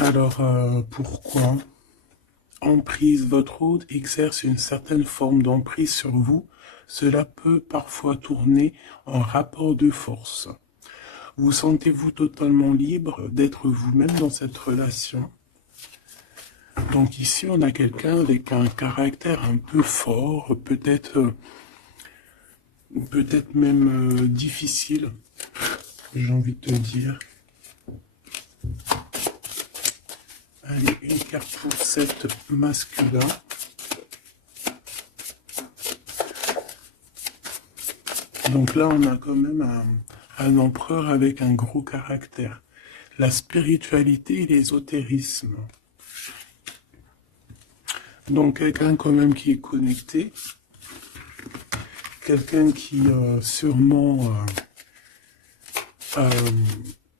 Alors, pourquoi? Emprise, votre hôte exerce une certaine forme d'emprise sur vous. Cela peut parfois tourner en rapport de force. Vous sentez-vous totalement libre d'être vous-même dans cette relation? Donc ici, on a quelqu'un avec un caractère un peu fort, peut-être même difficile, j'ai envie de te dire. Allez, une carte pour cette masculin. Donc là, on a quand même un empereur avec un gros caractère. La spiritualité et l'ésotérisme. Donc quelqu'un quand même qui est connecté. Quelqu'un qui sûrement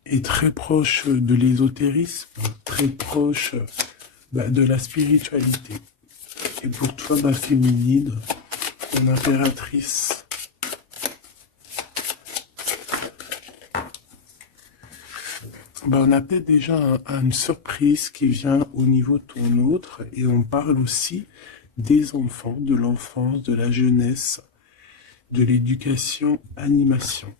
est très proche de l'ésotérisme, très proche de la spiritualité. Et pour toi, ma féminine, mon impératrice. On a peut-être déjà une surprise qui vient au niveau de ton autre, et on parle aussi des enfants, de l'enfance, de la jeunesse, de l'éducation, animation.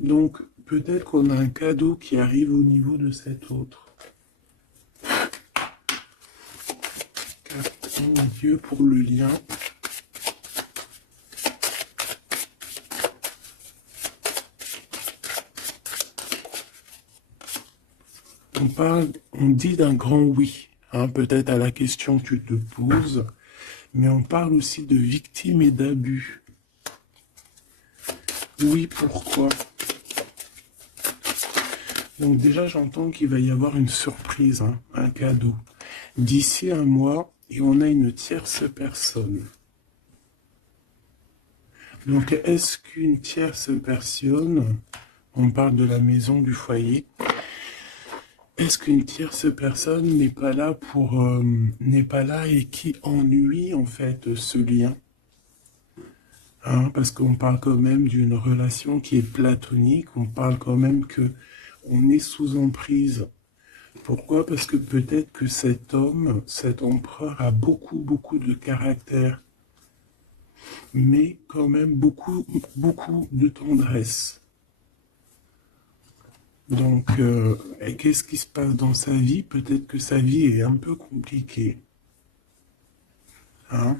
Donc, peut-être qu'on a un cadeau qui arrive au niveau de cet autre. Carte en Dieu pour le lien. On dit d'un grand oui, hein, peut-être à la question que tu te poses, mais on parle aussi de victimes et d'abus. Oui, pourquoi? Donc déjà, j'entends qu'il va y avoir une surprise, hein, un cadeau. D'ici un mois, et on a une tierce personne. Donc, est-ce qu'une tierce personne, on parle de la maison, du foyer, est-ce qu'une tierce personne n'est pas là n'est pas là et qui ennuie en fait ce lien? Hein, parce qu'on parle quand même d'une relation qui est platonique, on parle quand même que on est sous emprise. Pourquoi? Parce que peut-être que cet homme, cet empereur a beaucoup de caractère, mais quand même beaucoup de tendresse. Donc, qu'est-ce qui se passe dans sa vie? Peut-être que sa vie est un peu compliquée. Hein?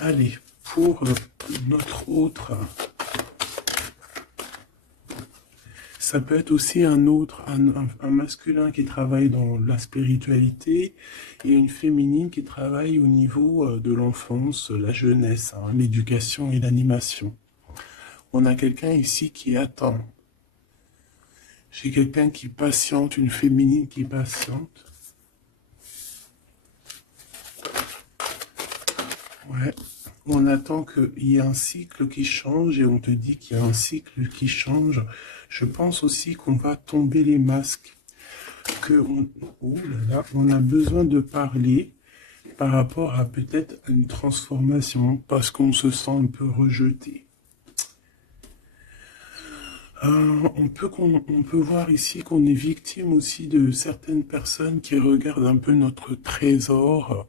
Allez, pour notre autre, ça peut être aussi un masculin qui travaille dans la spiritualité et une féminine qui travaille au niveau de l'enfance, la jeunesse, hein, l'éducation et l'animation. On a quelqu'un ici qui attend. J'ai quelqu'un qui patiente, une féminine qui patiente. Ouais. On attend qu'il y ait un cycle qui change et on te dit qu'il y a un cycle qui change. Je pense aussi qu'on va tomber les masques. On a besoin de parler par rapport à peut-être une transformation parce qu'on se sent un peu rejeté. On peut voir ici qu'on est victime aussi de certaines personnes qui regardent un peu notre trésor.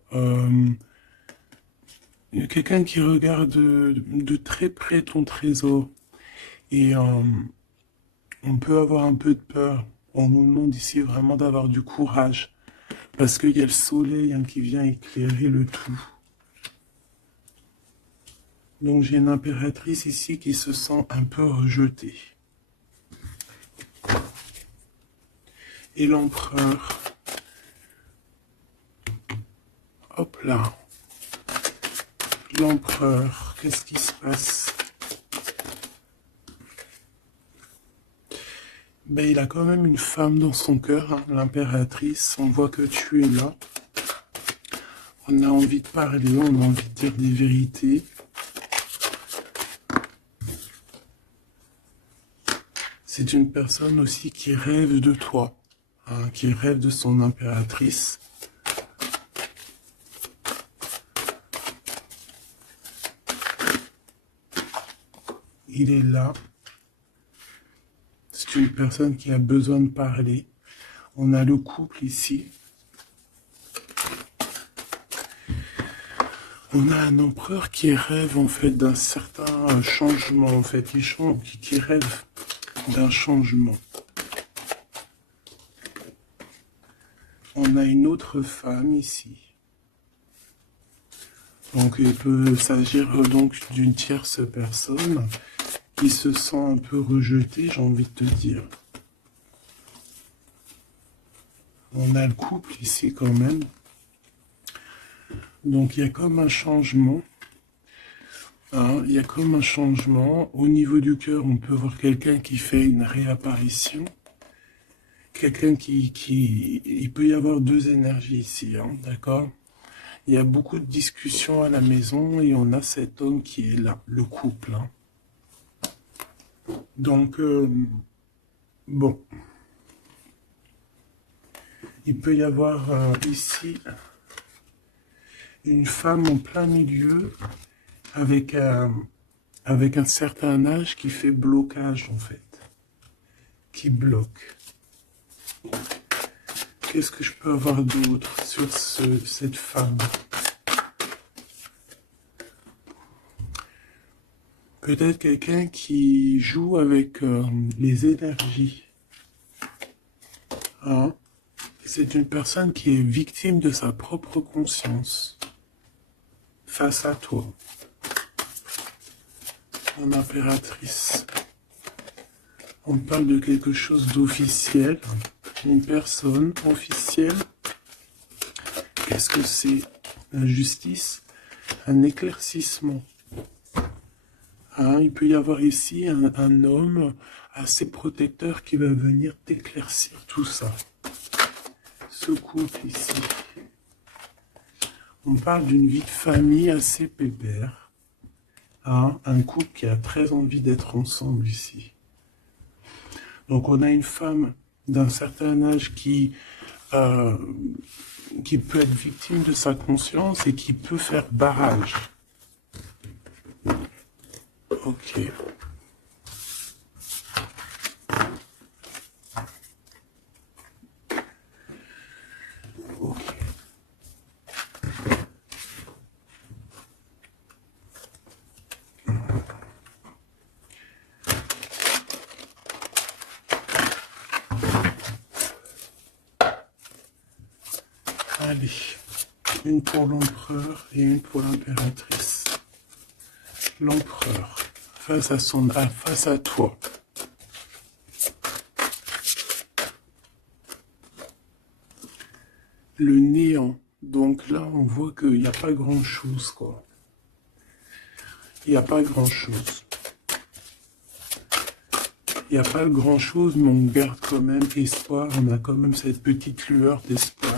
Il y a quelqu'un qui regarde de très près ton trésor et on peut avoir un peu de peur. On nous demande ici vraiment d'avoir du courage parce qu'il y a le soleil, hein, qui vient éclairer le tout. Donc j'ai une impératrice ici qui se sent un peu rejetée. Et l'empereur. Hop là. L'empereur, qu'est-ce qui se passe? Il a quand même une femme dans son cœur, hein, l'impératrice. On voit que tu es là. On a envie de parler, on a envie de dire des vérités. C'est une personne aussi qui rêve de toi, hein, qui rêve de son impératrice. il est là. C'est une personne qui a besoin de parler. On a le couple ici. On a un empereur qui rêve en fait d'un certain changement, en fait, qui rêve d'un changement. On a une autre femme ici. Donc il peut s'agir donc d'une tierce personne qui se sent un peu rejetée, j'ai envie de te dire. On a le couple ici quand même. Donc il y a comme un changement. Hein, il y a comme un changement. Au niveau du cœur, on peut voir quelqu'un qui fait une réapparition. Quelqu'un il peut y avoir deux énergies ici, hein, d'accord? Il y a beaucoup de discussions à la maison et on a cet homme qui est là, le couple. Hein. Donc, bon. Il peut y avoir ici une femme en plein milieu avec un certain âge qui fait blocage en fait, qui bloque. Qu'est-ce que je peux avoir d'autre sur cette femme? Peut-être quelqu'un qui joue avec les énergies. Hein? C'est une personne qui est victime de sa propre conscience face à toi. En impératrice. On parle de quelque chose d'officiel. Une personne officielle. Qu'est-ce que c'est? La justice, un éclaircissement. Hein, il peut y avoir ici un homme assez protecteur qui va venir t'éclaircir tout ça. Ce couple ici. On parle d'une vie de famille assez pépère. Hein, un couple qui a très envie d'être ensemble ici. Donc on a une femme d'un certain âge qui peut être victime de sa conscience et qui peut faire barrage. Ok. Ok. Allez. Une pour l'empereur et une pour l'impératrice. L'empereur. Face à toi. Le néant. Donc là, on voit qu'il n'y a pas grand-chose, quoi. Il n'y a pas grand-chose. Il n'y a pas grand-chose, mais on garde quand même espoir. On a quand même cette petite lueur d'espoir.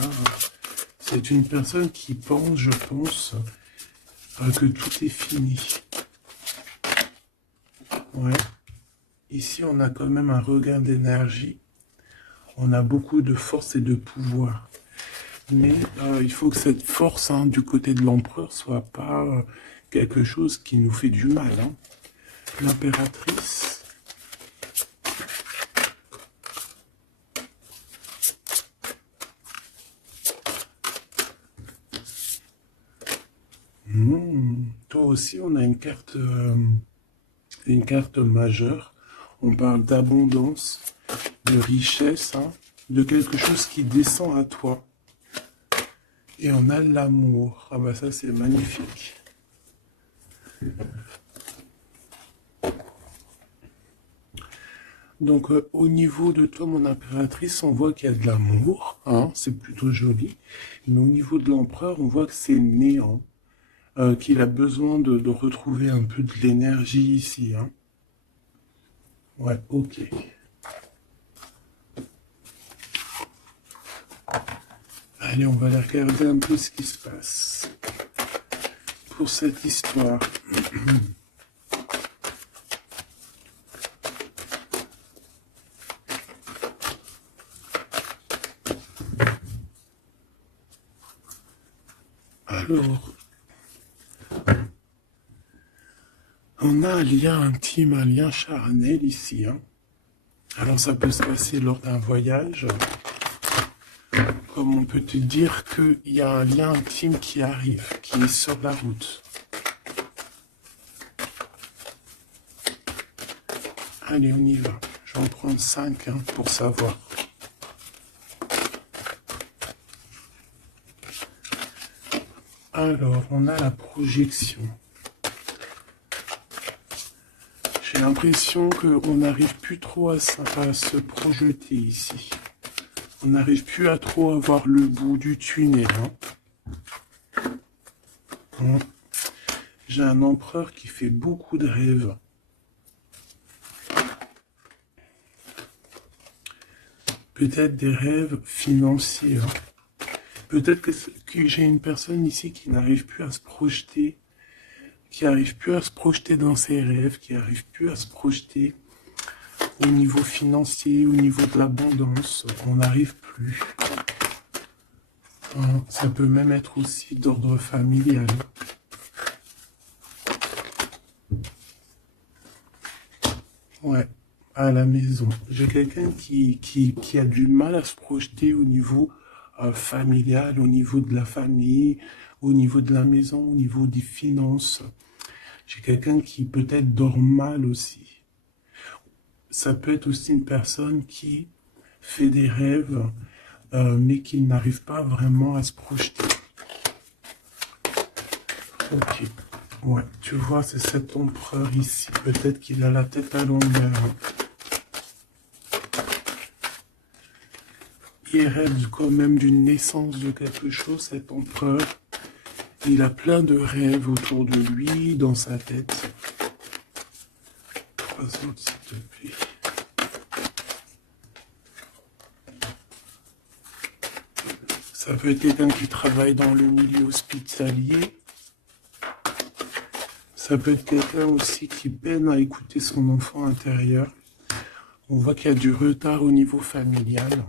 C'est une personne qui pense, je pense, que tout est fini. Ouais. Ici, on a quand même un regain d'énergie. On a beaucoup de force et de pouvoir. Mais il faut que cette force du côté de l'empereur soit pas quelque chose qui nous fait du mal. Hein. L'impératrice. Toi aussi, on a une carte majeure. On parle d'abondance, de richesse, hein, de quelque chose qui descend à toi. Et on a l'amour. Ah bah ça, c'est magnifique. Donc, au niveau de toi, mon impératrice, on voit qu'il y a de l'amour. Hein, c'est plutôt joli. Mais au niveau de l'empereur, on voit que c'est néant. Qu'il a besoin de retrouver un peu de l'énergie ici. Hein. Ouais, ok. Allez, on va aller regarder un peu ce qui se passe pour cette histoire. Alors, On a un lien intime, un lien charnel ici. Hein. Alors ça peut se passer lors d'un voyage. Comme on peut te dire qu'il y a un lien intime qui arrive, qui est sur la route. Allez, on y va. Je vais en prendre 5 hein, pour savoir. Alors, on a la projection. J'ai l'impression qu'on n'arrive plus trop à se projeter ici. On n'arrive plus à trop avoir le bout du tunnel. Hein. J'ai un empereur qui fait beaucoup de rêves. Peut-être des rêves financiers. Hein. Peut-être que j'ai une personne ici qui n'arrive plus à se projeter, qui n'arrive plus à se projeter dans ses rêves, qui n'arrive plus à se projeter au niveau financier, au niveau de l'abondance. On n'arrive plus. Ça peut même être aussi d'ordre familial. Ouais, à la maison. J'ai quelqu'un qui a du mal à se projeter au niveau familial, au niveau de la famille, au niveau de la maison, au niveau des finances. J'ai quelqu'un qui peut-être dort mal aussi. Ça peut être aussi une personne qui fait des rêves, mais qui n'arrive pas vraiment à se projeter. Ok. Ouais, tu vois, c'est cet empereur ici. Peut-être qu'il a la tête à l'envers. Il rêve quand même d'une naissance de quelque chose, cet empereur. Il a plein de rêves autour de lui, dans sa tête. 3 autres, s'il te plaît. Ça peut être quelqu'un qui travaille dans le milieu hospitalier. Ça peut être quelqu'un aussi qui peine à écouter son enfant intérieur. On voit qu'il y a du retard au niveau familial.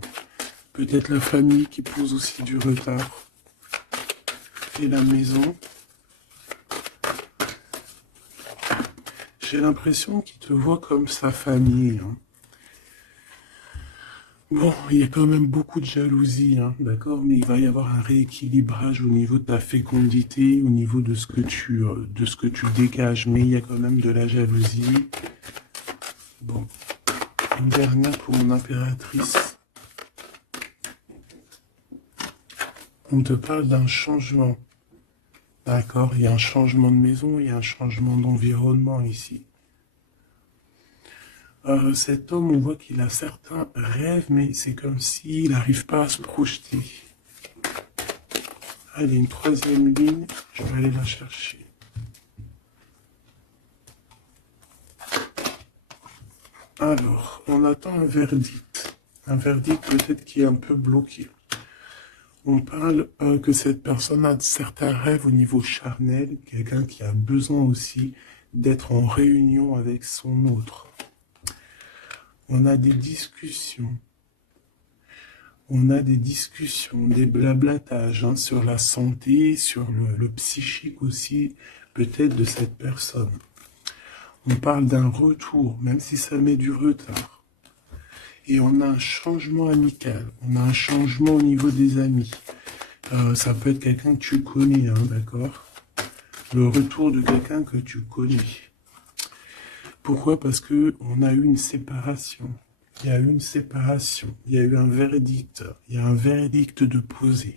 Peut-être la famille qui pose aussi du retard. Et la maison. J'ai l'impression qu'il te voit comme sa famille. Hein. Bon, il y a quand même beaucoup de jalousie, hein, d'accord, mais il va y avoir un rééquilibrage au niveau de ta fécondité, au niveau de ce que tu dégages, mais il y a quand même de la jalousie. Bon, une dernière pour mon impératrice. On te parle d'un changement. D'accord, il y a un changement de maison, il y a un changement d'environnement ici. Cet homme, on voit qu'il a certains rêves, mais c'est comme s'il n'arrive pas à se projeter. Allez, une 3e ligne, je vais aller la chercher. Alors, on attend un verdict. Un verdict peut-être qui est un peu bloqué. On parle que cette personne a certains rêves au niveau charnel, quelqu'un qui a besoin aussi d'être en réunion avec son autre. On a des discussions. On a des discussions, des blablatages hein, sur la santé, sur le psychique aussi, peut-être de cette personne. On parle d'un retour, même si ça met du retard. Et on a un changement amical, on a un changement au niveau des amis. Ça peut être quelqu'un que tu connais, hein, d'accord? Le retour de quelqu'un que tu connais. Pourquoi? Parce que on a eu une séparation. Il y a eu une séparation. Il y a eu un verdict. Il y a un verdict de poser.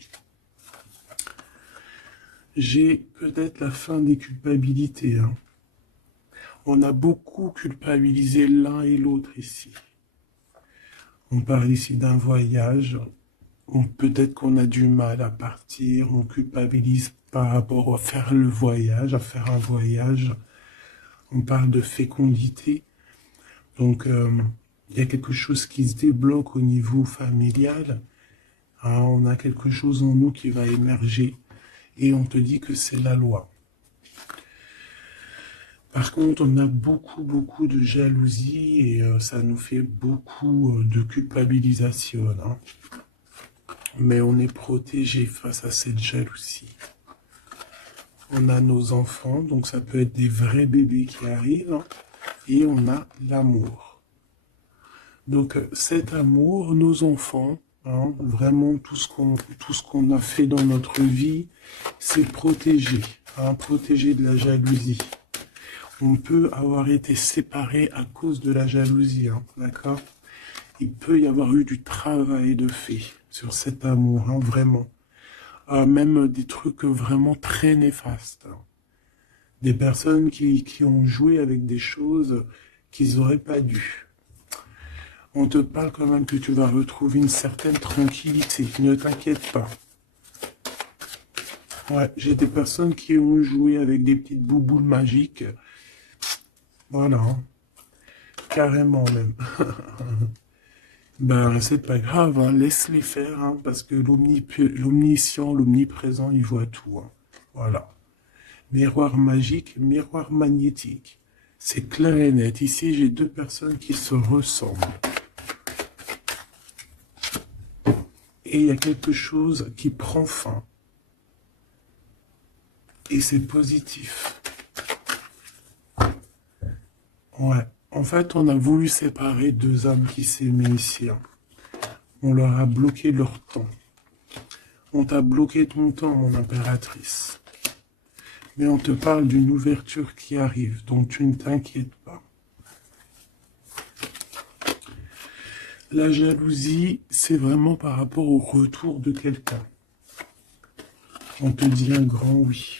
J'ai peut-être la fin des culpabilités. Hein. On a beaucoup culpabilisé l'un et l'autre ici. On parle ici d'un voyage. Peut-être qu'on a du mal à partir. On culpabilise par rapport à faire le voyage, à faire un voyage. On parle de fécondité. Donc, il y a quelque chose qui se débloque au niveau familial. Hein, on a quelque chose en nous qui va émerger. Et on te dit que c'est la loi. Par contre, on a beaucoup de jalousie et ça nous fait beaucoup de culpabilisation. Hein. Mais on est protégé face à cette jalousie. on a nos enfants, donc ça peut être des vrais bébés qui arrivent, hein, et on a l'amour. Donc cet amour, nos enfants, hein, vraiment tout ce qu'on a fait dans notre vie, c'est protéger, hein, protéger de la jalousie. On peut avoir été séparés à cause de la jalousie, hein, d'accord? Il peut y avoir eu du travail de fait sur cet amour, hein, vraiment. Même des trucs vraiment très néfastes, hein. Des personnes qui ont joué avec des choses qu'ils n'auraient pas dû. On te parle quand même que tu vas retrouver une certaine tranquillité, ne t'inquiète pas. Ouais, j'ai des personnes qui ont joué avec des petites bouboules magiques. Voilà, hein. Carrément même. Ben, c'est pas grave, hein, laisse-les faire, hein, parce que l'omniscient, l'omniprésent, il voit tout, hein. Voilà. Miroir magique, miroir magnétique. C'est clair et net. Ici, j'ai deux personnes qui se ressemblent. Et il y a quelque chose qui prend fin. Et c'est positif. Ouais. En fait, on a voulu séparer deux âmes qui s'aimaient ici, hein. On leur a bloqué leur temps. On t'a bloqué ton temps, mon impératrice. Mais on te parle d'une ouverture qui arrive, donc tu ne t'inquiètes pas. La jalousie, c'est vraiment par rapport au retour de quelqu'un. On te dit un grand oui.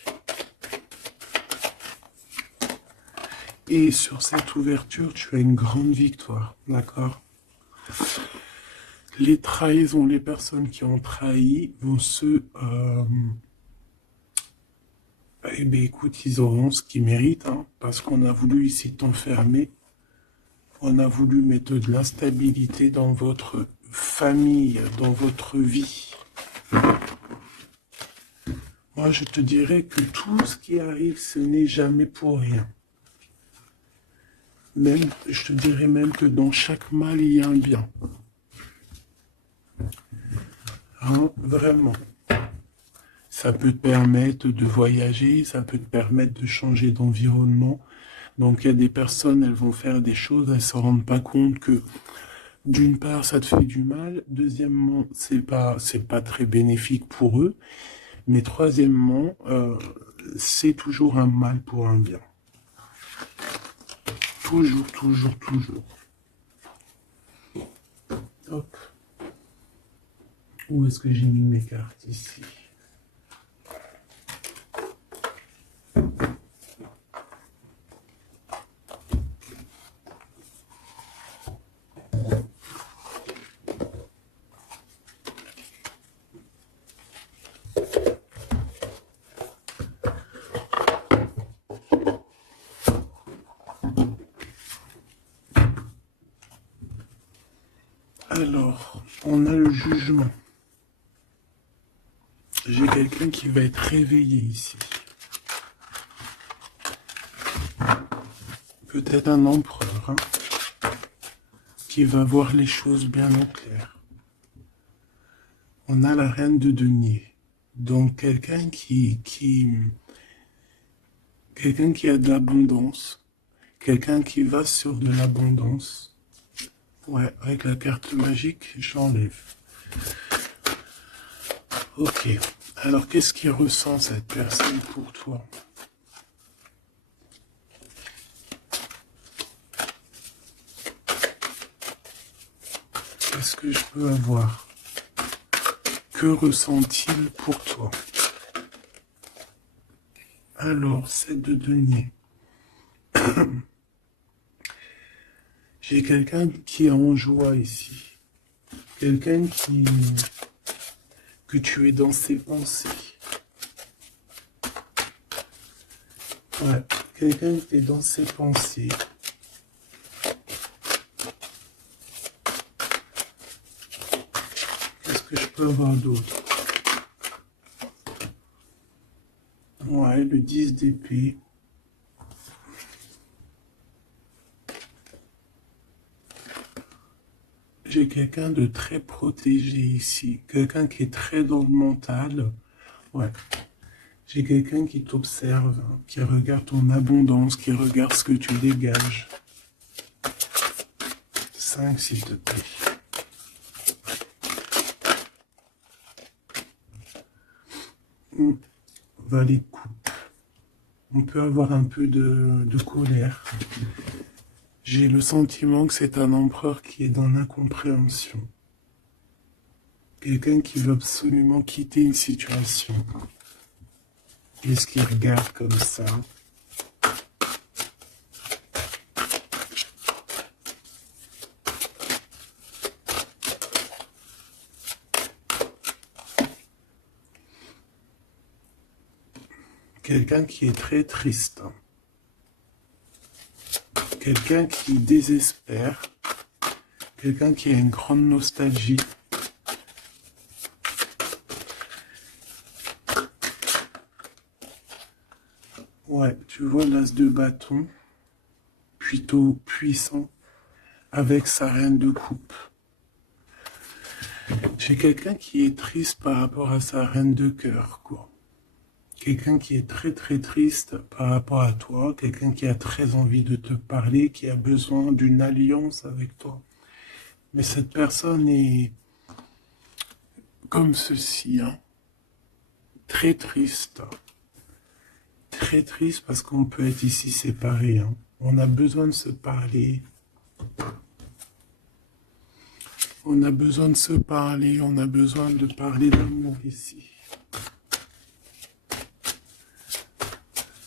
Et sur cette ouverture, tu as une grande victoire, d'accord? Les trahisons, les personnes qui ont trahi vont se... eh bien, écoute, ils auront ce qu'ils méritent, hein, parce qu'on a voulu ici t'enfermer. On a voulu mettre de l'instabilité dans votre famille, dans votre vie. Moi, je te dirais que tout ce qui arrive, ce n'est jamais pour rien. Même, je te dirais même que dans chaque mal, il y a un bien. Hein, vraiment. Ça peut te permettre de voyager, ça peut te permettre de changer d'environnement. Donc, il y a des personnes, elles vont faire des choses, elles ne se rendent pas compte que, d'une part, ça te fait du mal. Deuxièmement, c'est pas très bénéfique pour eux. Mais troisièmement, c'est toujours un mal pour un bien. Toujours, toujours, toujours. Hop. Où est-ce que j'ai mis mes cartes ici? Alors, on a le jugement. J'ai quelqu'un qui va être réveillé ici. Peut-être un empereur, hein, qui va voir les choses bien au clair. On a la reine de denier. Donc, quelqu'un qui a de l'abondance. Quelqu'un qui va sur de l'abondance. Ouais, avec la carte magique, j'enlève. Ok. Alors, qu'est-ce qu'il ressent cette personne pour toi? Qu'est-ce que je peux avoir? Que ressent-il pour toi? Alors, c'est de denier. J'ai quelqu'un qui est en joie ici. Quelqu'un que tu es dans ses pensées. Ouais, quelqu'un qui est dans ses pensées. Qu'est-ce que je peux avoir d'autre? Ouais, le 10 d'épée. J'ai quelqu'un de très protégé ici. Quelqu'un qui est très dans le mental. Ouais. J'ai quelqu'un qui t'observe, hein, qui regarde ton abondance, qui regarde ce que tu dégages. 5, s'il te plaît. Valet de coupe. On peut avoir un peu de colère. J'ai le sentiment que c'est un empereur qui est dans l'incompréhension. Quelqu'un qui veut absolument quitter une situation. Qu'est-ce qu'il regarde comme ça? Quelqu'un qui est très triste. Quelqu'un qui désespère. Quelqu'un qui a une grande nostalgie. Ouais, tu vois l'as de bâton, plutôt puissant, avec sa reine de coupe. J'ai quelqu'un qui est triste par rapport à sa reine de cœur, quoi. Quelqu'un qui est très très triste par rapport à toi, quelqu'un qui a très envie de te parler, qui a besoin d'une alliance avec toi. Mais cette personne est comme ceci, hein, très triste. Très triste parce qu'on peut être ici séparés. Hein. On a besoin de se parler. On a besoin de se parler. On a besoin de parler d'amour ici.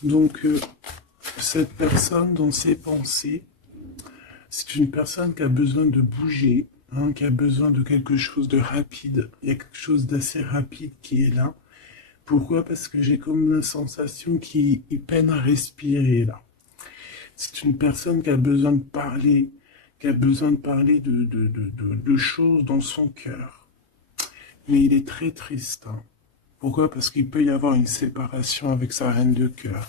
Donc, cette personne, dans ses pensées, c'est une personne qui a besoin de bouger, hein, qui a besoin de quelque chose de rapide. Il y a quelque chose d'assez rapide qui est là. Pourquoi? Parce que j'ai comme la sensation qu'il peine à respirer là. C'est une personne qui a besoin de parler, qui a besoin de parler de choses dans son cœur. Mais il est très triste. Hein. Pourquoi? Parce qu'il peut y avoir une séparation avec sa reine de cœur.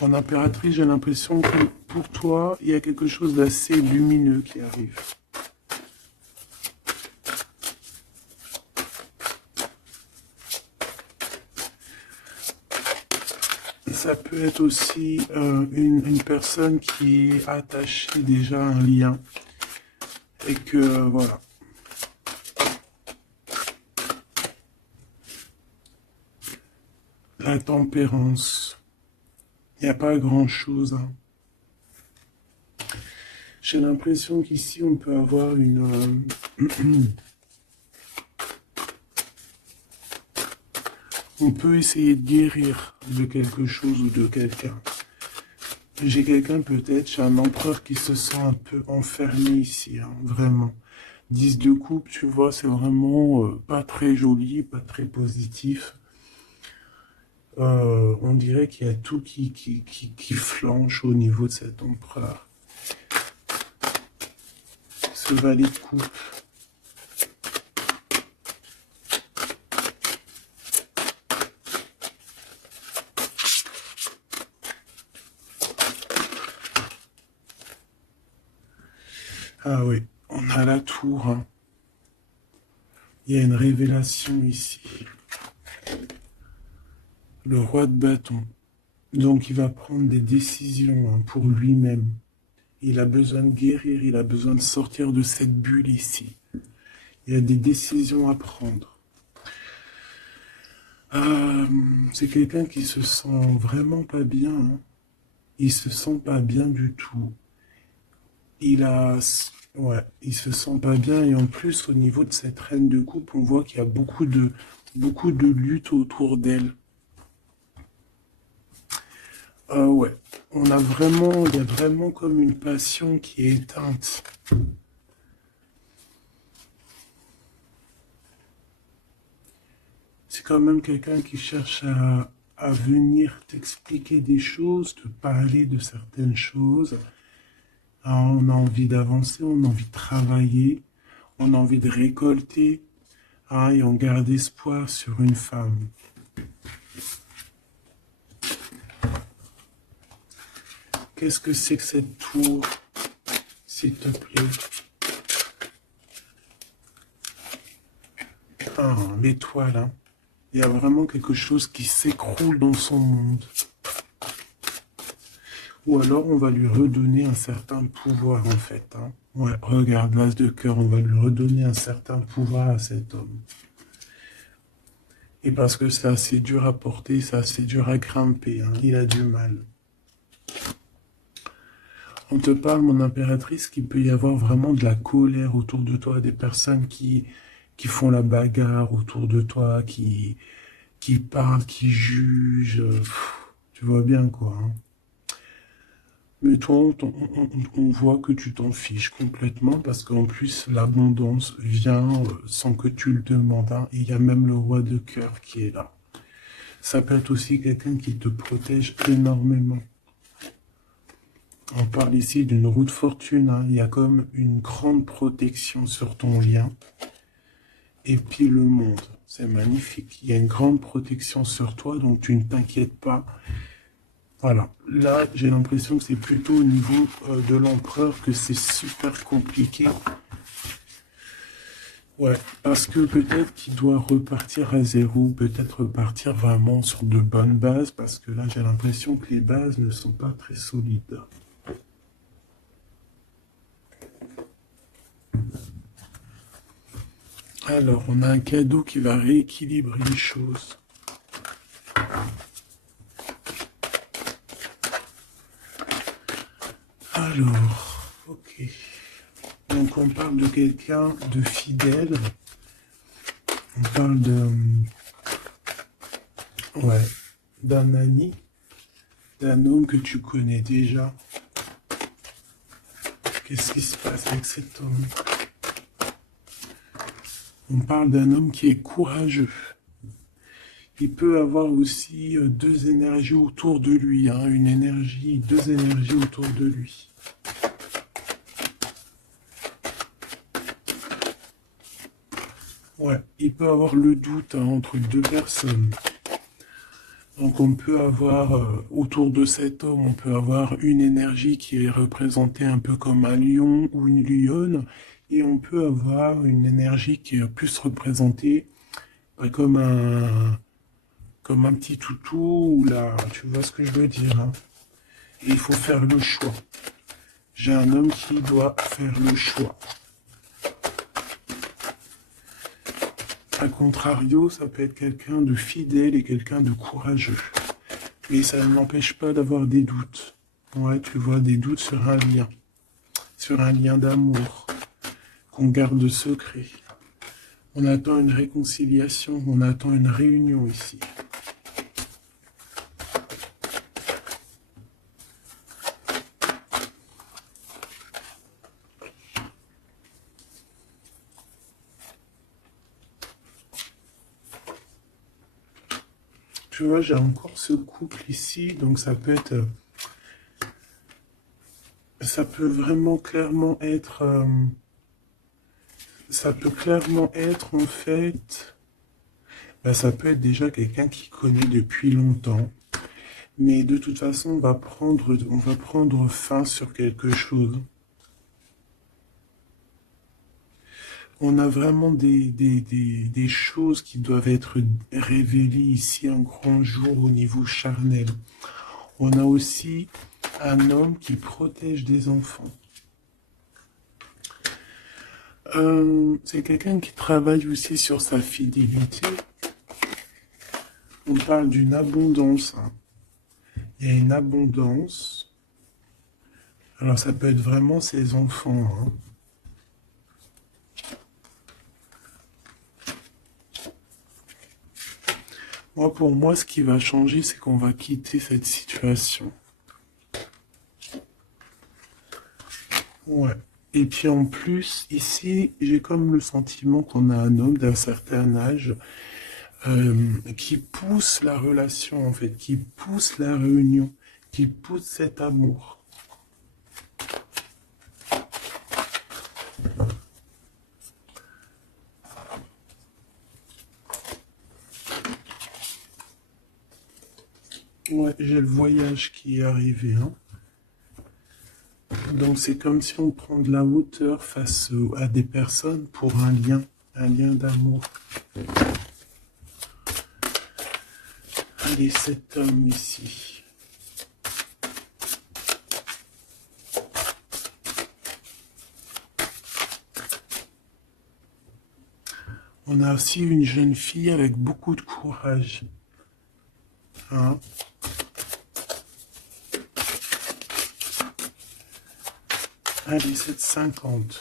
En impératrice, j'ai l'impression que pour toi, il y a quelque chose d'assez lumineux qui arrive. Ça peut être aussi une personne qui est attachée déjà à un lien. Et que, voilà. La tempérance. Il n'y a pas grand-chose. Hein. J'ai l'impression qu'ici, on peut avoir une... on peut essayer de guérir de quelque chose ou de quelqu'un. J'ai quelqu'un peut-être, j'ai un empereur qui se sent un peu enfermé ici, hein, vraiment. 10 de coupe, tu vois, c'est vraiment pas très joli, pas très positif. On dirait qu'il y a tout qui flanche au niveau de cet empereur. Ce valet de coupe. Ah oui, on a la tour. Hein. Il y a une révélation ici. Le roi de bâton. Donc il va prendre des décisions hein, pour lui-même. Il a besoin de guérir, il a besoin de sortir de cette bulle ici. Il y a des décisions à prendre. C'est quelqu'un qui se sent vraiment pas bien. Hein. Il se sent pas bien du tout. Ouais, il se sent pas bien et en plus au niveau de cette reine de coupe, on voit qu'il y a beaucoup de lutte autour d'elle. Ouais, il y a vraiment comme une passion qui est éteinte. C'est quand même quelqu'un qui cherche à venir t'expliquer des choses, te parler de certaines choses. Alors, on a envie d'avancer, on a envie de travailler, on a envie de récolter, hein, et on garde espoir sur une femme. Qu'est-ce que c'est que cette tour, s'il te plaît? Ah, l'étoile, hein. Il y a vraiment quelque chose qui s'écroule dans son monde. Ou alors, on va lui redonner un certain pouvoir, en fait. Hein. Ouais, regarde, l'as de cœur, on va lui redonner un certain pouvoir à cet homme. Et parce que c'est assez dur à porter, c'est assez dur à grimper. Hein. Il a du mal. On te parle, mon impératrice, qu'il peut y avoir vraiment de la colère autour de toi, des personnes qui font la bagarre autour de toi, qui parlent, qui jugent. Tu vois bien, quoi. Hein. Mais toi, on voit que tu t'en fiches complètement parce qu'en plus, l'abondance vient sans que tu le demandes. Hein. Il y a même le roi de cœur qui est là. Ça peut être aussi quelqu'un qui te protège énormément. On parle ici d'une roue de fortune. Hein. Il y a comme une grande protection sur ton lien. Et puis le monde. C'est magnifique. Il y a une grande protection sur toi, donc tu ne t'inquiètes pas. Voilà, là j'ai l'impression que c'est plutôt au niveau de l'empereur que c'est super compliqué. Ouais, parce que peut-être qu'il doit repartir à zéro, peut-être repartir vraiment sur de bonnes bases, parce que là j'ai l'impression que les bases ne sont pas très solides. Alors, on a un cadeau qui va rééquilibrer les choses. Alors, ok. Donc on parle de quelqu'un de fidèle. On parle ouais, d'un ami, d'un homme que tu connais déjà. Qu'est-ce qui se passe avec cet homme? On parle d'un homme qui est courageux. Il peut avoir aussi deux énergies autour de lui, hein, deux énergies autour de lui. Ouais, il peut avoir le doute hein, entre deux personnes. Donc on peut avoir, autour de cet homme, on peut avoir une énergie qui est représentée un peu comme un lion ou une lionne, et on peut avoir une énergie qui est plus représentée comme un petit toutou, ou là, tu vois ce que je veux dire. Hein. Et il faut faire le choix. J'ai un homme qui doit faire le choix. A contrario, ça peut être quelqu'un de fidèle et quelqu'un de courageux. Mais ça ne m'empêche pas d'avoir des doutes. Ouais, tu vois, des doutes sur un lien d'amour qu'on garde secret. On attend une réconciliation, on attend une réunion ici. Tu vois, j'ai encore ce couple ici, donc ça peut être... ça peut vraiment clairement être... ça peut clairement être, en fait... ben, ça peut être déjà quelqu'un qui connaît depuis longtemps. Mais de toute façon, on va prendre fin sur quelque chose. On a vraiment des choses qui doivent être révélées ici un grand jour au niveau charnel. On a aussi un homme qui protège des enfants. C'est quelqu'un qui travaille aussi sur sa fidélité. On parle d'une abondance. Hein. Il y a une abondance. Alors ça peut être vraiment ses enfants. Hein. Moi, pour moi, ce qui va changer, c'est qu'on va quitter cette situation. Ouais. Et puis en plus, ici, j'ai comme le sentiment qu'on a un homme d'un certain âge qui pousse la relation, en fait, qui pousse la réunion, qui pousse cet amour. Ouais, j'ai le voyage qui est arrivé. Hein. Donc c'est comme si on prend de la hauteur face à des personnes pour un lien d'amour. Allez, cet homme ici. On a aussi une jeune fille avec beaucoup de courage. Hein? Allez, 7,50.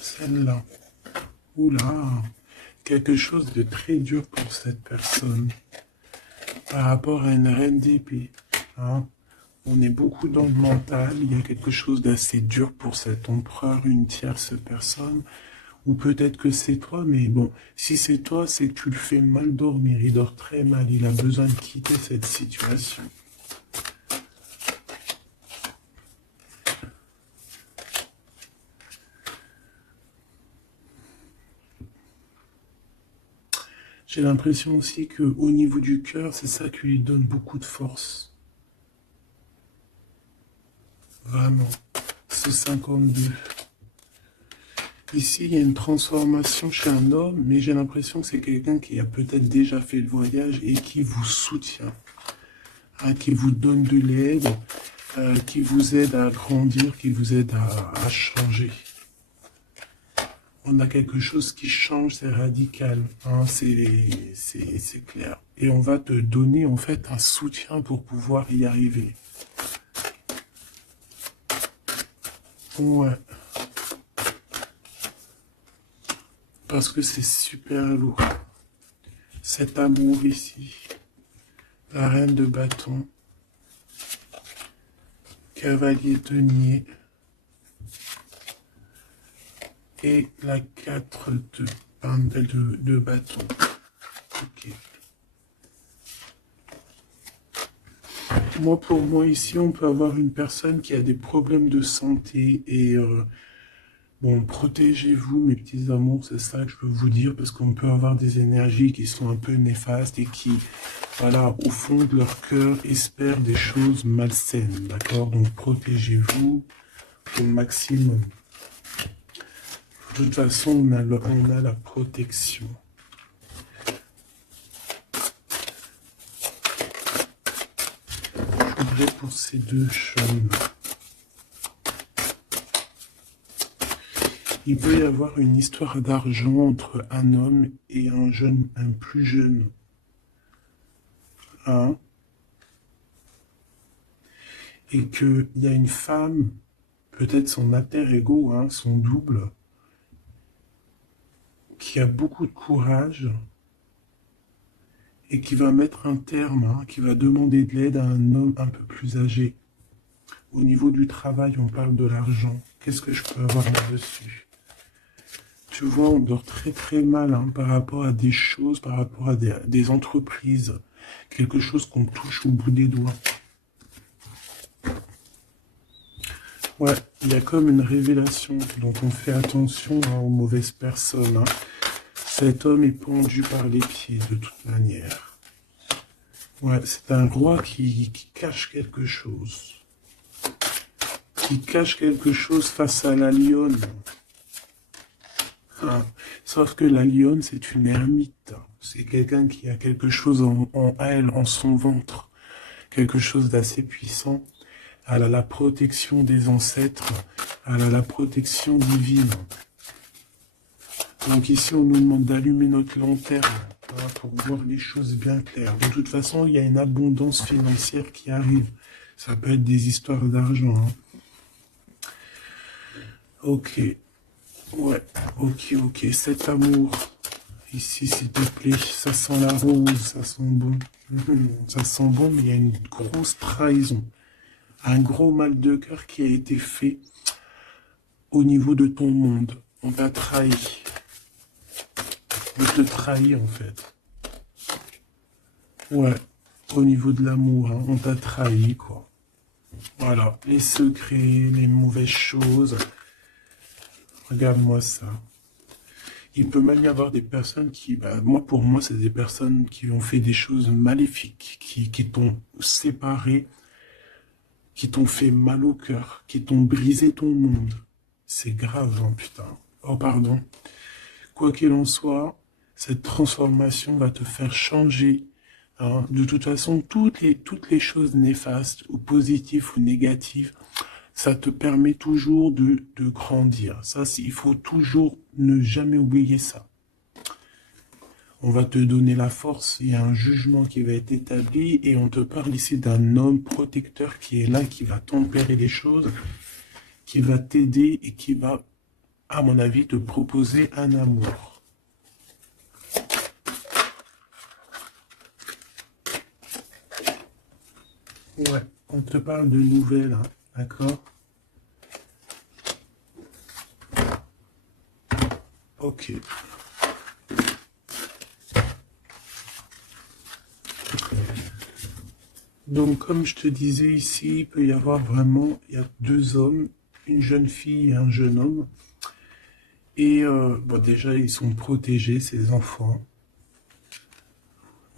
Celle-là. Oula. Quelque chose de très dur pour cette personne. Par rapport à une reine d'épée. Hein? On est beaucoup dans le mental. Il y a quelque chose d'assez dur pour cet empereur, une tierce personne. Ou peut-être que c'est toi, mais bon, si c'est toi, c'est que tu le fais mal dormir. Il dort très mal. Il a besoin de quitter cette situation. J'ai l'impression aussi qu'au niveau du cœur, c'est ça qui lui donne beaucoup de force. Vraiment. Ce 52. Ici, il y a une transformation chez un homme, mais j'ai l'impression que c'est quelqu'un qui a peut-être déjà fait le voyage et qui vous soutient, hein, qui vous donne de l'aide, qui vous aide à grandir, qui vous aide à changer. On a quelque chose qui change, c'est radical, hein, c'est clair. Et on va te donner en fait un soutien pour pouvoir y arriver. Ouais. Parce que c'est super lourd. Cet amour ici. La reine de bâton. Cavalier denier. Et la 4 de bâton. Ok. Moi, pour moi, ici, on peut avoir une personne qui a des problèmes de santé et... bon, protégez-vous, mes petits amours, c'est ça que je peux vous dire, parce qu'on peut avoir des énergies qui sont un peu néfastes et qui, voilà, au fond de leur cœur, espèrent des choses malsaines, d'accord? Donc, protégez-vous au maximum. De toute façon, on a la protection. Je voudrais pour ces deux choses. Il peut y avoir une histoire d'argent entre un homme et un plus jeune. Hein? Et qu'il y a une femme, peut-être son alter ego, hein, son double, qui a beaucoup de courage et qui va mettre un terme, hein, qui va demander de l'aide à un homme un peu plus âgé. Au niveau du travail, on parle de l'argent. Qu'est-ce que je peux avoir là-dessus? Tu vois, on dort très très mal, hein, par rapport à des choses, par rapport à des entreprises. Quelque chose qu'on touche au bout des doigts. Ouais, il y a comme une révélation, donc on fait attention, hein, aux mauvaises personnes. Hein. Cet homme est pendu par les pieds de toute manière. Ouais, c'est un roi qui cache quelque chose. Qui cache quelque chose face à la lionne. Ah, sauf que la lionne, c'est une ermite. C'est quelqu'un qui a quelque chose en elle, en son ventre. Quelque chose d'assez puissant. Elle a la protection des ancêtres, elle a la protection divine. Donc ici, on nous demande d'allumer notre lanterne, hein, pour voir les choses bien claires. De toute façon, il y a une abondance financière qui arrive. Ça peut être des histoires d'argent. Hein. Ok. Ouais. Ok. Cet amour, ici, s'il te plaît, ça sent la rose, ça sent bon. Ça sent bon, mais il y a une grosse trahison. Un gros mal de cœur qui a été fait au niveau de ton monde. On t'a trahi. On te trahit en fait. Ouais, au niveau de l'amour, hein, on t'a trahi, quoi. Voilà, les secrets, les mauvaises choses. Regarde-moi ça. Il peut même y avoir des personnes qui, pour moi, c'est des personnes qui ont fait des choses maléfiques, qui t'ont séparé, qui t'ont fait mal au cœur, qui t'ont brisé ton monde. C'est grave, hein, putain. Oh, pardon. Quoi qu'il en soit, cette transformation va te faire changer Hein. De toute façon, toutes les choses néfastes ou positives ou négatives, ça te permet toujours de grandir. Ça, il faut toujours ne jamais oublier ça. On va te donner la force, il y a un jugement qui va être établi et on te parle ici d'un homme protecteur qui est là, qui va tempérer les choses, qui va t'aider et qui va, à mon avis, te proposer un amour. Ouais, on te parle de nouvelles, hein, d'accord? Ok. Donc, comme je te disais ici, il peut y avoir vraiment, il y a deux hommes, une jeune fille et un jeune homme. Et bon, déjà, ils sont protégés, ces enfants.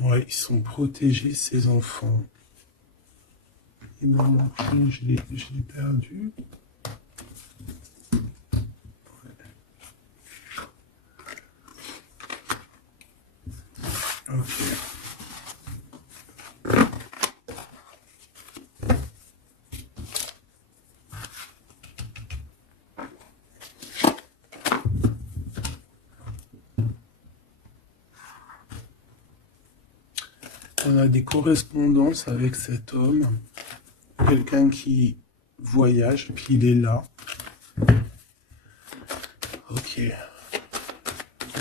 Ouais, ils sont protégés, ces enfants. Il me manque une, je l'ai perdu. Ok. On a des correspondances avec cet homme, quelqu'un qui voyage, puis il est là. Ok.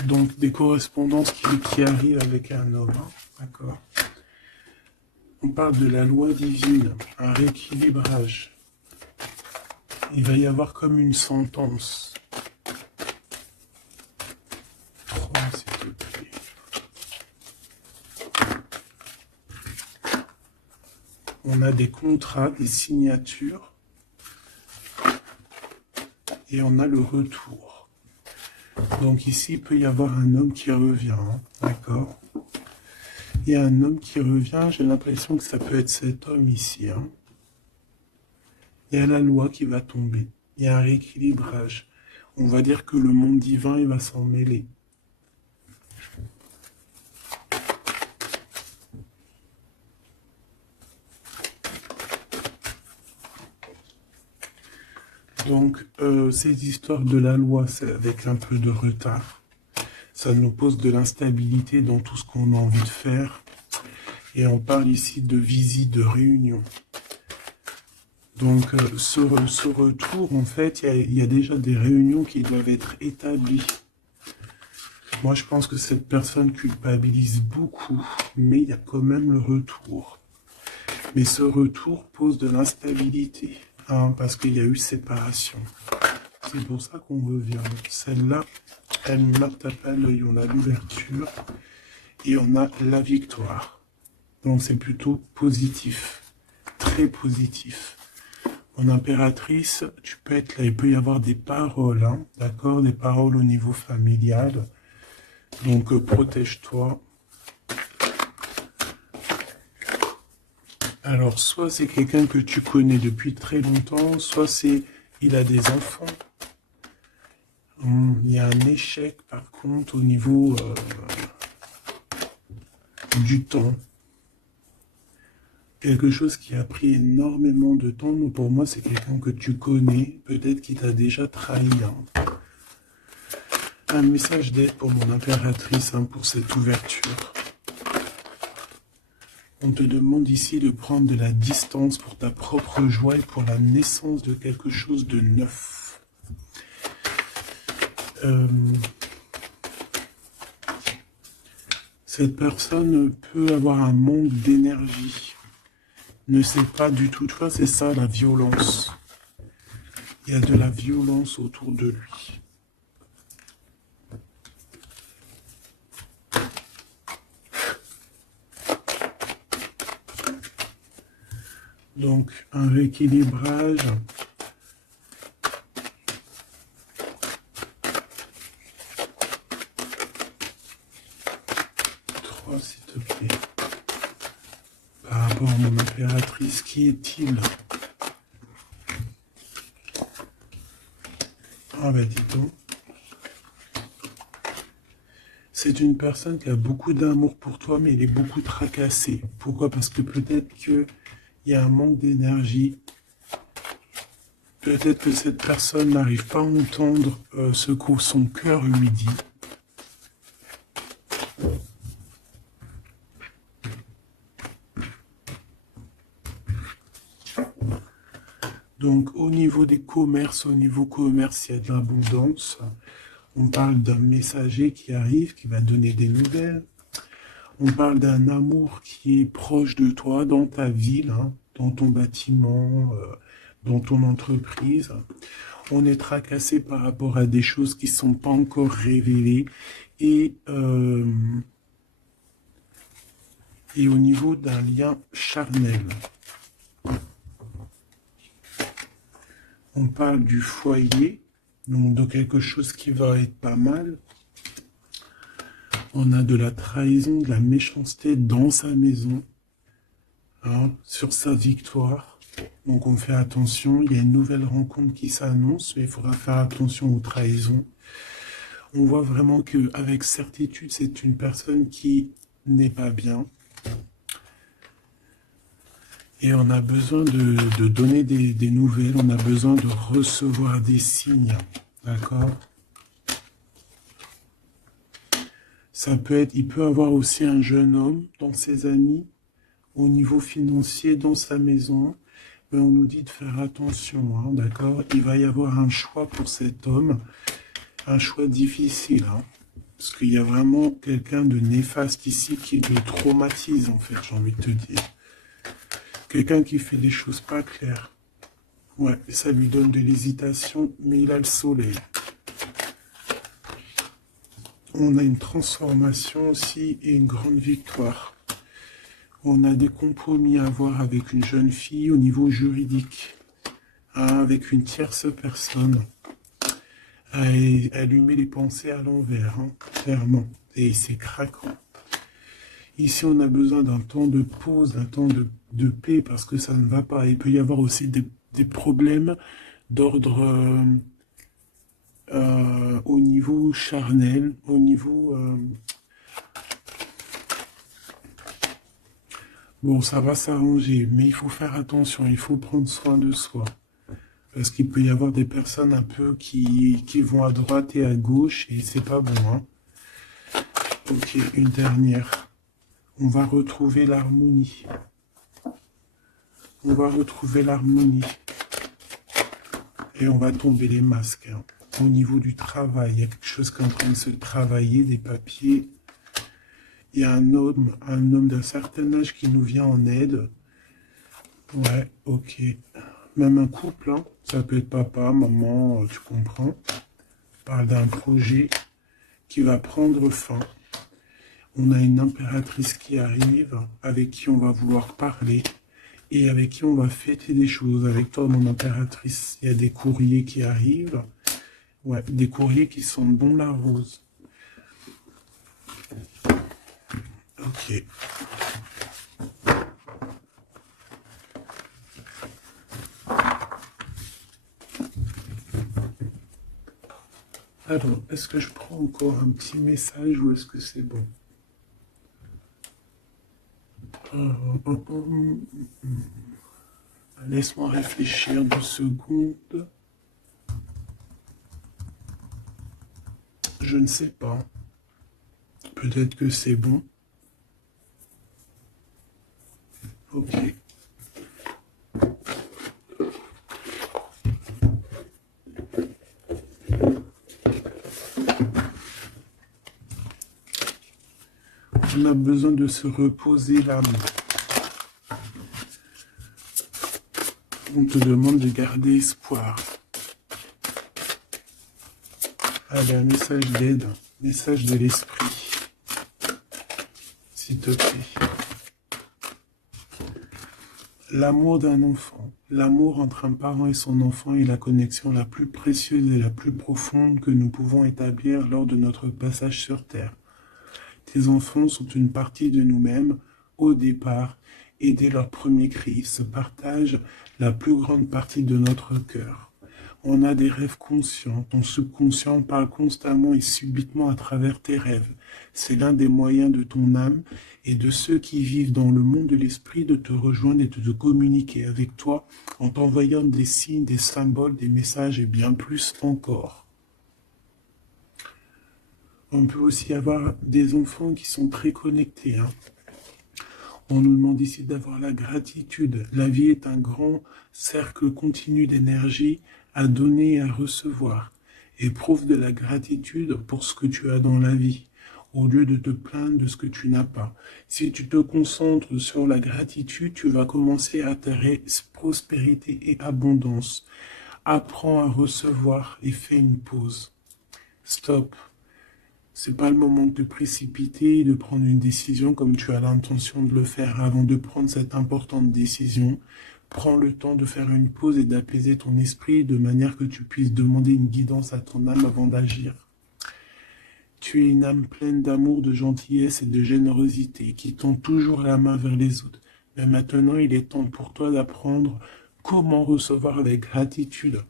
Donc des correspondances qui arrivent avec un homme, hein. D'accord. On parle de la loi divine, un rééquilibrage. Il va y avoir comme une sentence. Prends, s'il te plaît. On a des contrats, des signatures, et on a le retour. Donc ici, il peut y avoir un homme qui revient, hein, d'accord? Il y a un homme qui revient, j'ai l'impression que ça peut être cet homme ici. Hein. Il y a la loi qui va tomber, il y a un rééquilibrage. On va dire que le monde divin, il va s'en mêler. Donc, ces histoires de la loi, c'est avec un peu de retard. Ça nous pose de l'instabilité dans tout ce qu'on a envie de faire. Et on parle ici de visite, de réunion. Donc, ce retour, en fait, il y a déjà des réunions qui doivent être établies. Moi, je pense que cette personne culpabilise beaucoup, mais il y a quand même le retour. Mais ce retour pose de l'instabilité, hein, parce qu'il y a eu séparation. C'est pour ça qu'on revient. Celle-là, elle ne m'a tape à l'œil. On a l'ouverture et on a la victoire. Donc c'est plutôt positif, très positif. En impératrice, tu peux être là, il peut y avoir des paroles, hein, d'accord, des paroles au niveau familial. Donc protège-toi. Alors soit c'est quelqu'un que tu connais depuis très longtemps, soit il a des enfants. Il y a un échec par contre au niveau du temps. Quelque chose qui a pris énormément de temps. Donc pour moi, c'est quelqu'un que tu connais, peut-être qui t'a déjà trahi. Hein. Un message d'aide pour mon impératrice, hein, pour cette ouverture. On te demande ici de prendre de la distance pour ta propre joie et pour la naissance de quelque chose de neuf. Cette personne peut avoir un manque d'énergie. Ne sait pas du tout. Tu vois, c'est ça la violence. Il y a de la violence autour de lui. Donc, un rééquilibrage. S'il te plaît. Par rapport à mon impératrice, qui est-il? Ah ben dis donc. C'est une personne qui a beaucoup d'amour pour toi, mais elle est beaucoup tracassée. Pourquoi? Parce que peut-être qu'il y a un manque d'énergie. Peut-être que cette personne n'arrive pas à entendre ce que son cœur lui dit. Donc au niveau des commerces, au niveau commerce, il y a de l'abondance. On parle d'un messager qui arrive, qui va donner des nouvelles. On parle d'un amour qui est proche de toi, dans ta ville, hein, dans ton bâtiment, dans ton entreprise. On est tracassé par rapport à des choses qui ne sont pas encore révélées. Et au niveau d'un lien charnel. On parle du foyer, donc de quelque chose qui va être pas mal. On a de la trahison, de la méchanceté dans sa maison, hein, sur sa victoire. Donc on fait attention, il y a une nouvelle rencontre qui s'annonce, mais il faudra faire attention aux trahisons. On voit vraiment qu'avec certitude, c'est une personne qui n'est pas bien. Et on a besoin de donner des nouvelles, on a besoin de recevoir des signes, d'accord? Ça peut être, il peut avoir aussi un jeune homme dans ses amis, au niveau financier, dans sa maison, mais on nous dit de faire attention, hein, d'accord? Il va y avoir un choix pour cet homme, un choix difficile, hein, parce qu'il y a vraiment quelqu'un de néfaste ici qui le traumatise, en fait, j'ai envie de te dire. Quelqu'un qui fait des choses pas claires. Ouais, ça lui donne de l'hésitation, mais il a le soleil. On a une transformation aussi et une grande victoire. On a des compromis à avoir avec une jeune fille au niveau juridique, hein, avec une tierce personne. Elle lui met les pensées à l'envers, hein, clairement, et c'est craquant. Ici, on a besoin d'un temps de pause, d'un temps de paix, parce que ça ne va pas. Il peut y avoir aussi des problèmes d'ordre au niveau charnel, au niveau... Bon, ça va s'arranger, mais il faut faire attention, il faut prendre soin de soi. Parce qu'il peut y avoir des personnes un peu qui vont à droite et à gauche, et c'est pas bon, hein. Ok, une dernière. On va retrouver l'harmonie. On va retrouver l'harmonie. Et on va tomber les masques, hein. Au niveau du travail, il y a quelque chose qui est en train de se travailler, des papiers. Il y a un homme d'un certain âge qui nous vient en aide. Ouais, ok. Même un couple, hein. Ça peut être papa, maman, tu comprends. On parle d'un projet qui va prendre fin. On a une impératrice qui arrive, avec qui on va vouloir parler et avec qui on va fêter des choses. Avec toi, mon impératrice, il y a des courriers qui arrivent. Ouais, des courriers qui sentent bon la rose. Ok. Alors, est-ce que je prends encore un petit message ou est-ce que c'est bon? Laisse-moi réfléchir 2 secondes. Je ne sais pas. Peut-être que c'est bon. Ok. On a besoin de se reposer l'âme. On te demande de garder espoir. Allez, un message d'aide, message de l'esprit. S'il te plaît. L'amour d'un enfant, l'amour entre un parent et son enfant est la connexion la plus précieuse et la plus profonde que nous pouvons établir lors de notre passage sur Terre. Tes enfants sont une partie de nous-mêmes au départ et dès leur premier cri, ils se partagent la plus grande partie de notre cœur. On a des rêves conscients. Ton subconscient parle constamment et subitement à travers tes rêves. C'est l'un des moyens de ton âme et de ceux qui vivent dans le monde de l'esprit de te rejoindre et de te communiquer avec toi en t'envoyant des signes, des symboles, des messages et bien plus encore. On peut aussi avoir des enfants qui sont très connectés. On nous demande ici d'avoir la gratitude. La vie est un grand cercle continu d'énergie à donner et à recevoir. Éprouve de la gratitude pour ce que tu as dans la vie, au lieu de te plaindre de ce que tu n'as pas. Si tu te concentres sur la gratitude, tu vas commencer à atterrir prospérité et abondance. Apprends à recevoir et fais une pause. Stop. C'est pas le moment de te précipiter et de prendre une décision comme tu as l'intention de le faire. Avant de prendre cette importante décision, prends le temps de faire une pause et d'apaiser ton esprit de manière que tu puisses demander une guidance à ton âme avant d'agir. Tu es une âme pleine d'amour, de gentillesse et de générosité qui tend toujours la main vers les autres. Mais maintenant, il est temps pour toi d'apprendre comment recevoir avec gratitude.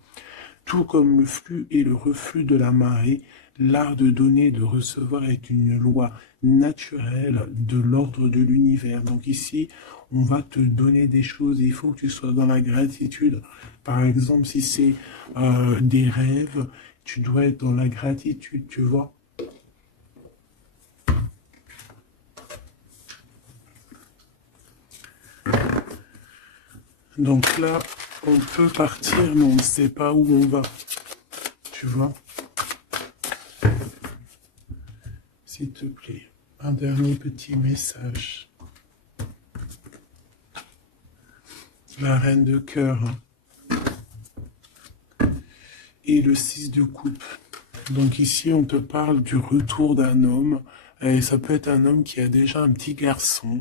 Tout comme le flux et le reflux de la marée, l'art de donner et de recevoir est une loi naturelle de l'ordre de l'univers. Donc ici, on va te donner des choses et il faut que tu sois dans la gratitude. Par exemple, si c'est des rêves, tu dois être dans la gratitude, tu vois. Donc là, on peut partir, mais on ne sait pas où on va. Tu vois? S'il te plaît, un dernier petit message. La reine de cœur. Et le 6 de coupe. Donc ici, on te parle du retour d'un homme. Et ça peut être un homme qui a déjà un petit garçon.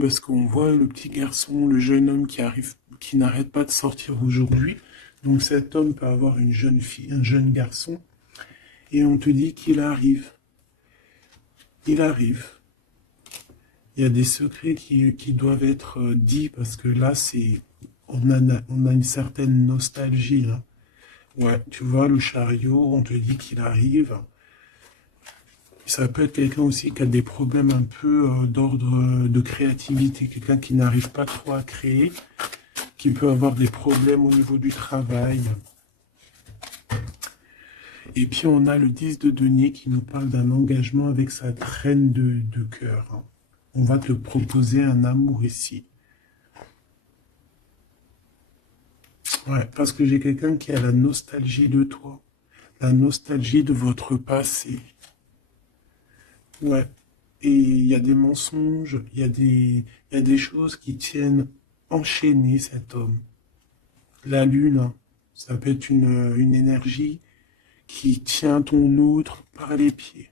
Parce qu'on voit le petit garçon, le jeune homme qui arrive, qui n'arrête pas de sortir aujourd'hui. Donc cet homme peut avoir une jeune fille, un jeune garçon. Et on te dit qu'il arrive. Il arrive. Il y a des secrets qui doivent être dits parce que là, on a une certaine nostalgie. Là. Ouais, tu vois, le chariot, on te dit qu'il arrive. Ça peut être quelqu'un aussi qui a des problèmes un peu d'ordre de créativité, quelqu'un qui n'arrive pas trop à créer, qui peut avoir des problèmes au niveau du travail. Et puis on a le 10 de denier qui nous parle d'un engagement avec sa reine de cœur. On va te proposer un amour ici. Ouais, parce que j'ai quelqu'un qui a la nostalgie de toi, la nostalgie de votre passé. Ouais. Et il y a des mensonges, il y a des choses qui tiennent enchaîner cet homme. La lune, ça peut être une énergie qui tient ton autre par les pieds.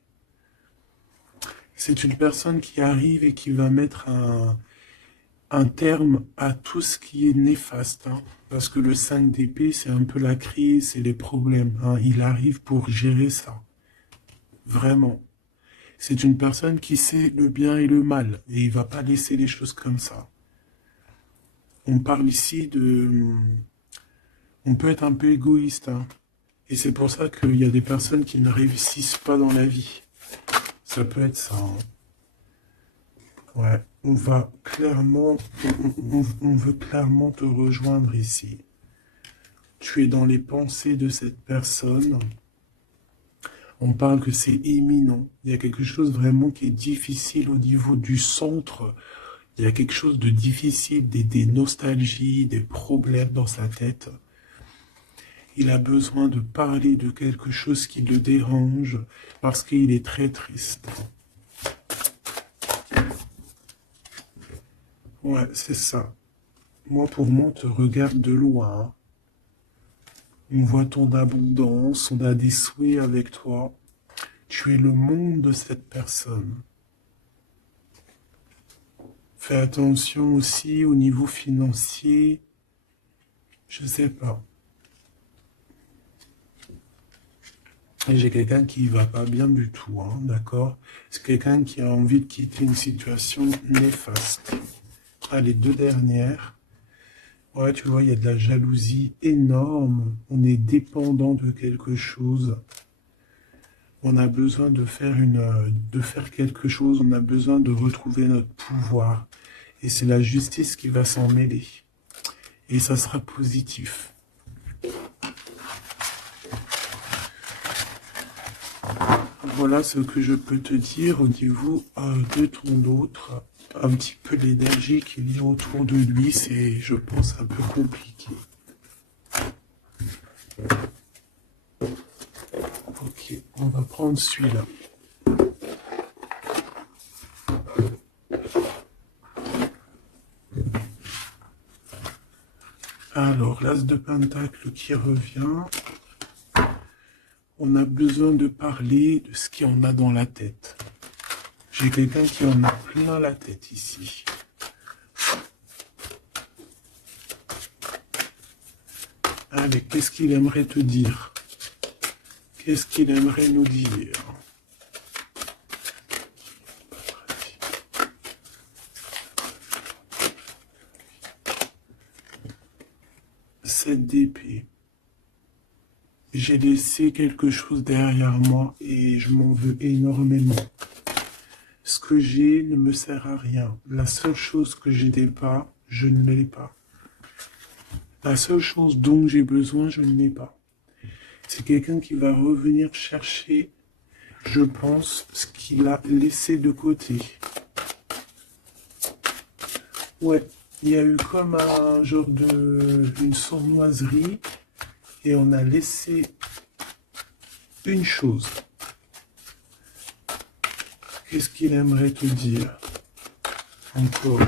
C'est une personne qui arrive et qui va mettre un terme à tout ce qui est néfaste. Parce que le 5 d'épée, c'est un peu la crise, c'est les problèmes. Il arrive pour gérer ça. Vraiment. C'est une personne qui sait le bien et le mal. Et il ne va pas laisser les choses comme ça. On parle ici de... On peut être un peu égoïste. Et c'est pour ça qu'il y a des personnes qui ne réussissent pas dans la vie. Ça peut être ça. Ouais, on va clairement... On veut clairement te rejoindre ici. Tu es dans les pensées de cette personne. On parle que c'est imminent. Il y a quelque chose vraiment qui est difficile au niveau du centre. Il y a quelque chose de difficile, des nostalgies, des problèmes dans sa tête. Il a besoin de parler de quelque chose qui le dérange parce qu'il est très triste. Ouais, c'est ça. Moi, pour moi, on te regarde de loin. On voit ton abondance, on a des souhaits avec toi. Tu es le monde de cette personne. Fais attention aussi au niveau financier. Je sais pas. Et j'ai quelqu'un qui va pas bien du tout, d'accord? C'est quelqu'un qui a envie de quitter une situation néfaste. Ah, les deux dernières. Ouais, tu vois, il y a de la jalousie énorme. On est dépendant de quelque chose. On a besoin de faire quelque chose. On a besoin de retrouver notre pouvoir. Et c'est la justice qui va s'en mêler. Et ça sera positif. Voilà ce que je peux te dire au niveau de ton autre. Un petit peu l'énergie qu'il y a autour de lui, c'est, je pense, un peu compliqué. Ok, on va prendre celui-là. Alors, l'as de pentacle qui revient. On a besoin de parler de ce qu'il y en a dans la tête. J'ai quelqu'un qui en a plein la tête ici. Allez, qu'est-ce qu'il aimerait te dire? Qu'est-ce qu'il aimerait nous dire? 7 d'épée. J'ai laissé quelque chose derrière moi et je m'en veux énormément. Ce que j'ai ne me sert à rien. La seule chose que je n'ai pas, je ne l'ai pas. La seule chose dont j'ai besoin, je ne l'ai pas. C'est quelqu'un qui va revenir chercher, je pense, ce qu'il a laissé de côté. Ouais, il y a eu comme un genre une sournoiserie et on a laissé une chose. Qu'est-ce qu'il aimerait te dire? Encore.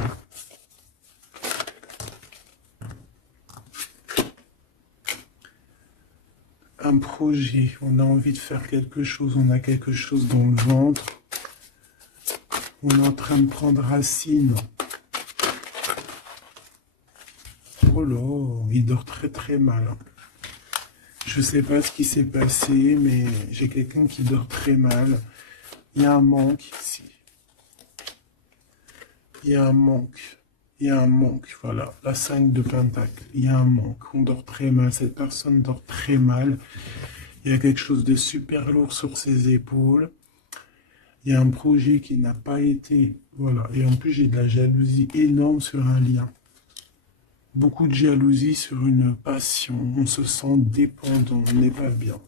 Un projet, on a envie de faire quelque chose, on a quelque chose dans le ventre. On est en train de prendre racine. Oh là, il dort très très mal. Je sais pas ce qui s'est passé, mais j'ai quelqu'un qui dort très mal. Il y a un manque ici. Il y a un manque. Il y a un manque, voilà. La 5 de pentacle. Il y a un manque. On dort très mal. Cette personne dort très mal. Il y a quelque chose de super lourd sur ses épaules. Il y a un projet qui n'a pas été... Voilà. Et en plus, j'ai de la jalousie énorme sur un lien. Beaucoup de jalousie sur une passion. On se sent dépendant. On n'est pas bien.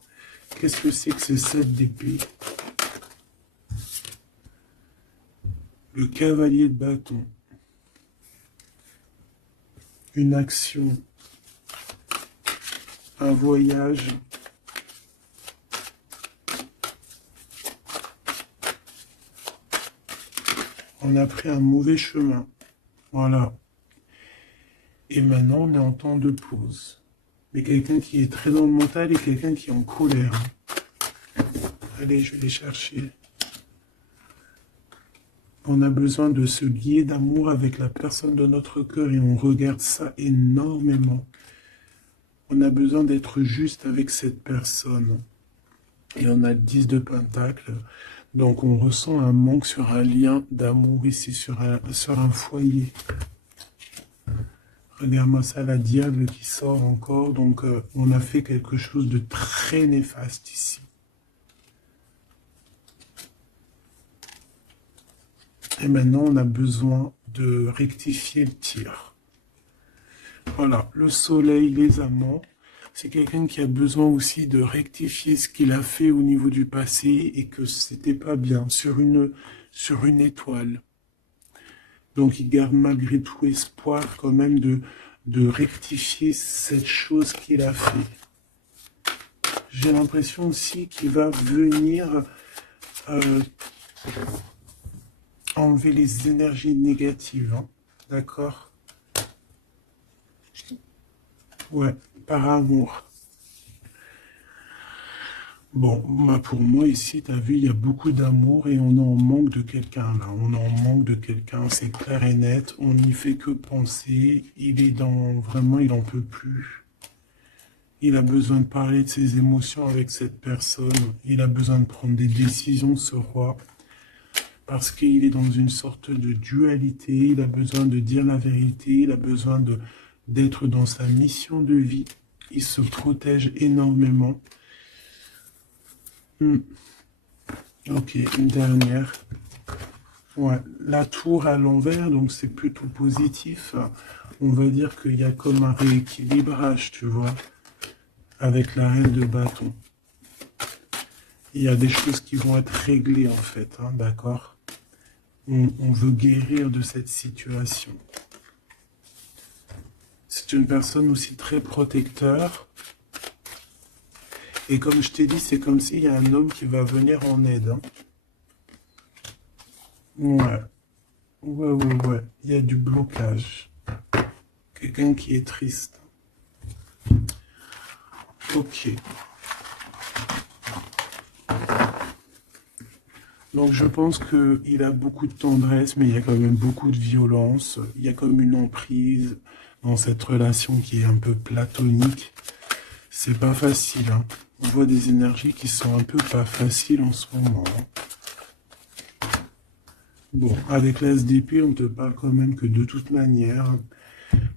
Qu'est-ce que c'est que ces 7 d'épée? Le cavalier de bâton. Une action. Un voyage. On a pris un mauvais chemin. Voilà. Et maintenant, on est en temps de pause. Mais quelqu'un qui est très dans le mental et quelqu'un qui est en colère. Allez, je vais les chercher. On a besoin de se lier d'amour avec la personne de notre cœur et on regarde ça énormément. On a besoin d'être juste avec cette personne. Et on a le 10 de pentacle. Donc on ressent un manque sur un lien d'amour ici, sur un foyer. Regarde-moi ça, la diable qui sort encore. Donc on a fait quelque chose de très néfaste ici. Et maintenant, on a besoin de rectifier le tir. Voilà, le soleil, les amants. C'est quelqu'un qui a besoin aussi de rectifier ce qu'il a fait au niveau du passé et que c'était pas bien sur une étoile. Donc, il garde malgré tout espoir quand même de rectifier cette chose qu'il a fait. J'ai l'impression aussi qu'il va venir enlever les énergies négatives. Hein. D'accord? Ouais, par amour. Bon, bah pour moi ici, tu as vu, il y a beaucoup d'amour et on en manque de quelqu'un là. On en manque de quelqu'un, c'est clair et net. On n'y fait que penser. Il est vraiment, il en peut plus. Il a besoin de parler de ses émotions avec cette personne. Il a besoin de prendre des décisions, ce roi. Parce qu'il est dans une sorte de dualité. Il a besoin de dire la vérité. Il a besoin de d'être dans sa mission de vie. Il se protège énormément. Ok, une dernière. Ouais, la tour à l'envers, donc c'est plutôt positif. On va dire qu'il y a comme un rééquilibrage, tu vois, avec la reine de bâton. Il y a des choses qui vont être réglées en fait, hein, d'accord? On veut guérir de cette situation. C'est une personne aussi très protecteur. Et comme je t'ai dit, c'est comme s'il y a un homme qui va venir en aide. Hein. Ouais. Ouais. Il y a du blocage. Quelqu'un qui est triste. Ok. Donc je pense qu'il a beaucoup de tendresse, mais il y a quand même beaucoup de violence. Il y a comme une emprise dans cette relation qui est un peu platonique. C'est pas facile, hein. On voit des énergies qui sont un peu pas faciles en ce moment. Bon, avec la SDP, on te parle quand même que de toute manière,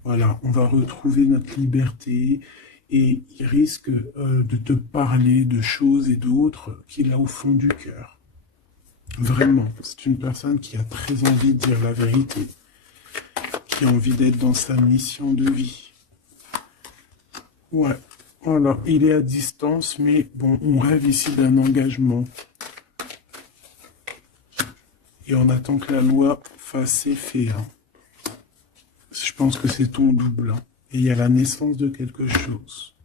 voilà, on va retrouver notre liberté et il risque de te parler de choses et d'autres qu'il a au fond du cœur. Vraiment, c'est une personne qui a très envie de dire la vérité, qui a envie d'être dans sa mission de vie. Ouais, voilà, il est à distance, mais bon, on rêve ici d'un engagement. Et on attend que la loi fasse effet. Hein. Je pense que c'est ton double. Hein. Et il y a la naissance de quelque chose.